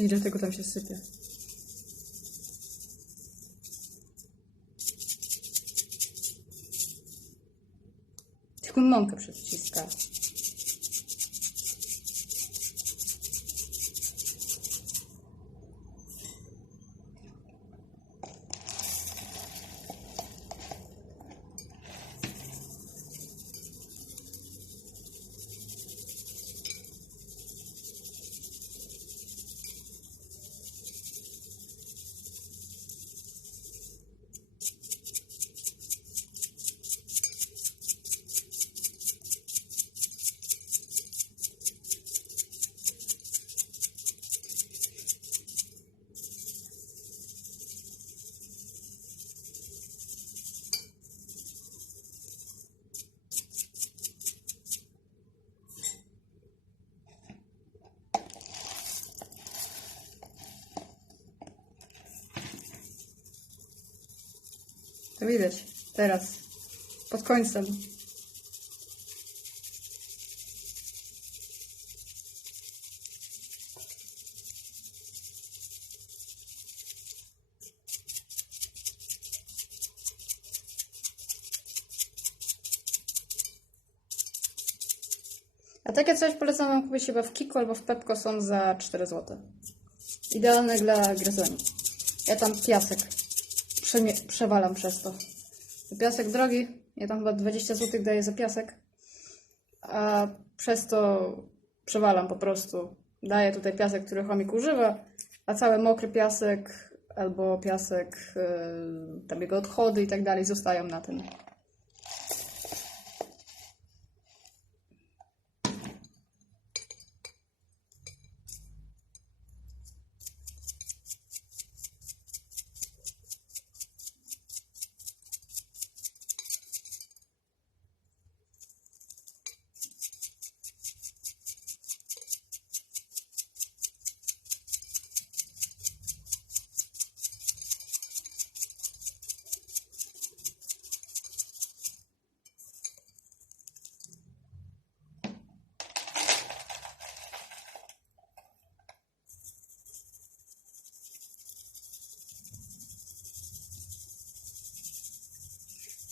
Ile tego tam się sypie. Tylko mąkę przyciska. To widać. Teraz. Pod końcem. A takie coś polecam wam kupić chyba w Kiko albo w Pepko są za 4 zł. Idealne dla gryzoni. Ja tam piasek przewalam przez to. Piasek drogi, ja tam chyba 20 zł daję za piasek, a przez to przewalam po prostu. Daję tutaj piasek, który chomik używa, a cały mokry piasek albo piasek, yy, tam jego odchody i tak dalej zostają na tym.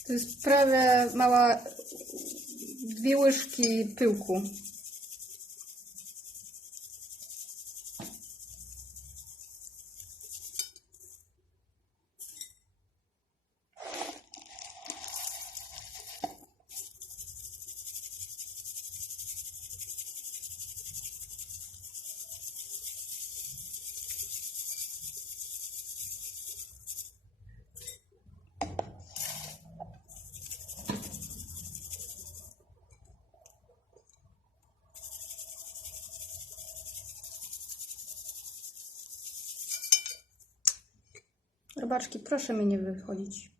To jest prawie mała, dwie łyżki pyłku. Robaczki, proszę mi nie wychodzić.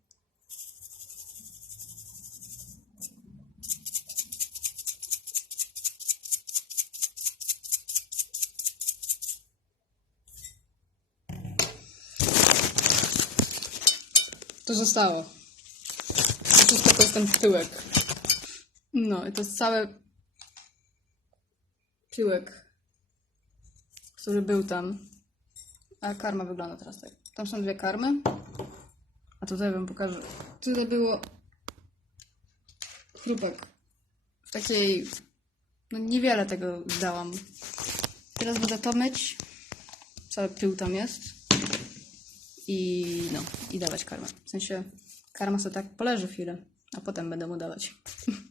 To zostało. Wszystko to jest ten pyłek. No i to jest cały pyłek, który był tam. A karma wygląda teraz tak. Tam są dwie karmy. A tutaj wam pokażę. Tutaj było chrupek. W takiej... No niewiele tego dałam. Teraz będę to myć. Cały pył tam jest. I no, i dawać karmę. W sensie karma sobie tak poleży chwilę, a potem będę mu dawać.